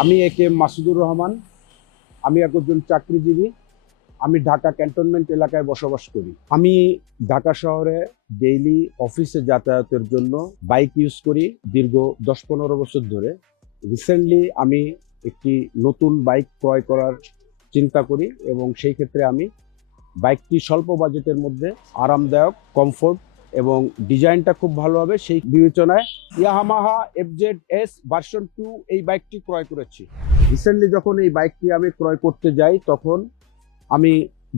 আমি একে মাসুদুর রহমান। আমি একজন চাকরিজীবী। আমি ঢাকা ক্যান্টনমেন্ট এলাকায় বসবাস করি। আমি ঢাকা শহরে ডেইলি অফিসে যাতায়াতের জন্য বাইক ইউজ করি দীর্ঘ 10-15 বছর ধরে। রিসেন্টলি আমি একটি নতুন বাইক ক্রয় করার চিন্তা করি এবং সেই ক্ষেত্রে আমি বাইকটি স্বল্প বাজেটের মধ্যে আরামদায়ক, কমফোর্ট এবং ডিজাইনটা খুব ভালো হবে সেই বিবেচনায় ইয়ামাহা FZS ভার্সন 2 এই বাইকটি ক্রয় করেছি। রিসেন্টলি যখন এই বাইকটি আমি ক্রয় করতে যাই তখন আমি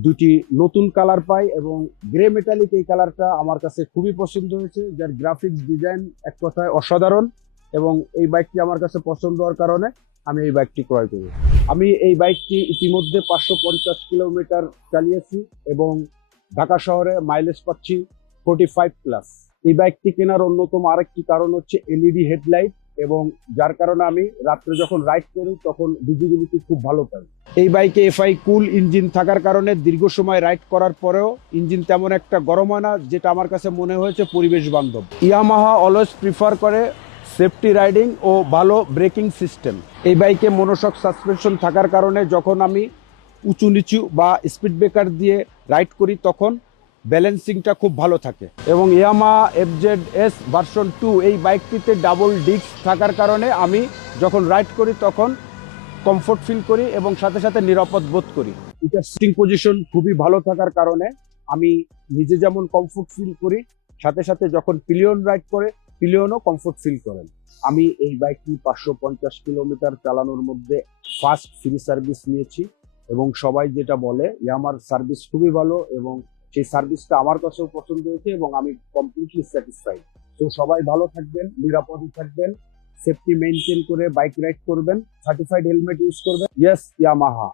দুটি নতুন কালার পাই এবং গ্রে মেটালিক এই কালারটা আমার কাছে খুবই পছন্দ হয়েছে, যার গ্রাফিক্স ডিজাইন এক কথায় অসাধারণ এবং এই বাইকটি আমার কাছে পছন্দ হওয়ার কারণে আমি এই বাইকটি ক্রয় করি। আমি এই বাইকটি ইতিমধ্যে 550 কিলোমিটার চালিয়েছি এবং ঢাকা শহরে মাইলেজ পাচ্ছি 45+। এই বাইকটি কেনার অন্যতম আরেকটি কারণ হচ্ছে এলইডি হেডলাইট, এবং যার কারণে আমি রাত্রে যখন রাইড করি তখন ভিজিবিলিটি খুব ভালো পাই। এই বাইকে এফআই কুল ইঞ্জিন থাকার কারণে দীর্ঘ সময় রাইড করার পরেও ইঞ্জিন তেমন একটা গরম হয় না, যেটা আমার কাছে মনে হয়েছে পরিবেশ বান্ধব। ইয়ামাহা অলওয়েজ প্রিফার করে সেফটি রাইডিং ও ভালো ব্রেকিং সিস্টেম। এই বাইকে মনোশক সাসপেনশন থাকার কারণে যখন আমি উঁচু নিচু বা স্পিড ব্রেকার দিয়ে রাইড করি তখন ব্যালেন্সিংটা খুব ভালো থাকে। এবং ইয়ামাহা FZS ভার্সন 2 এই বাইকটিতে ডাবল ডিস্ক থাকার কারণে আমি যখন রাইড করি তখন কমফোর্ট ফিল করি এবং সাথে সাথে নিরাপদ বোধ করি। এটার সিটিং পজিশন খুবই ভালো থাকার কারণে আমি নিজে যেমন কমফোর্ট ফিল করি, সাথে সাথে যখন পিলিয়ন রাইড করে পিলিয়নও কমফোর্ট ফিল করেন। আমি এই বাইকটি 550 কিলোমিটার চালানোর মধ্যে ফার্স্ট ফ্রি সার্ভিস নিয়েছি এবং সবাই যেটা বলে ইয়ামার সার্ভিস খুবই ভালো এবং সেই সার্ভিসটা আমার কাছেও পছন্দ হয়েছে এবং আমি কমপ্লিটলি স্যাটিসফাইড। তো সবাই ভালো থাকবেন, নিরাপদে থাকবেন, সেফটি মেনটেন করে বাইক রাইড করবেন, সার্টিফাইড হেলমেট ইউজ করবেন। Yes Yamaha.